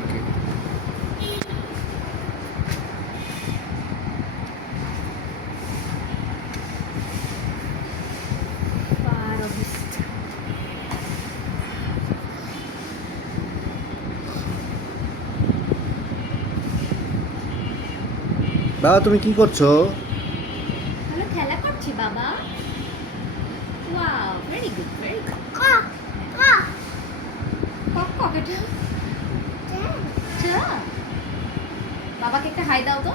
আর কি। বাবা তুমি কি করছো? হ্যালো, খেলা করছি বাবা। Wow, very good, very good. কক কক এটা চা। বাবাকে একটা হাই দাও তো।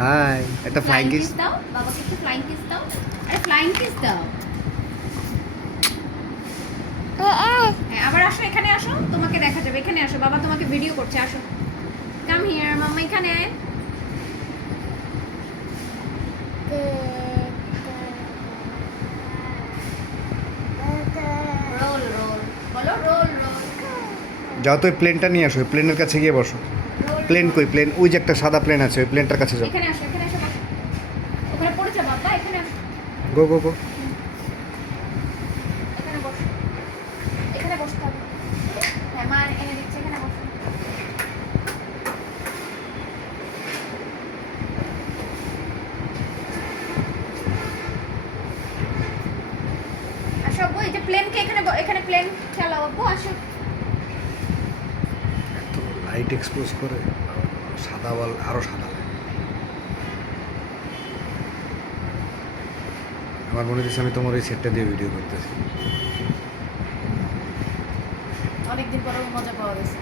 হাই, একটা ফ্লাইং কিস। দাও বাবাকে, একটা ফ্লাইং কিস দাও। আরে ফ্লাইং কিস দাও। হ্যাঁ, আবার আসো, এখানে আসো, তোমাকে দেখা যাবে। এখানে আসো, বাবা তোমাকে ভিডিও করছে, আসো। কাম হিয়ার মাম্মা, এখানে আয়। রোল রোল বলো, রোল রোল। যাও তো ওই প্লেনটা নিয়ে আসো, ওই প্লেনের কাছে গিয়ে বসো। প্লেন কই? প্লেন ওই যে একটা সাদা প্লেন আছে, ওই প্লেনটার কাছে যাও। এখানে আসো, এখানে আসো, বসো। ওখানে পড়েছে বাবা, এখানে আসো। গো গো গো। এখানে বসো, এখানে বসতে হবে। হ্যাঁ, মা এনে দিচ্ছে, এখানে বসো। আসো আব্বু, এই যে প্লেনকে এখানে এখানে প্লেন চালাও আব্বু, আসো। এত লাইট এক্সপোজ করে সাদা বল আরো সাদা লাগে। আমার মনে হচ্ছে আমি তোমার ওই সেটটা দিয়ে ভিডিও করতেছি। অনেকদিন পরে মজা পাওয়া গেছে।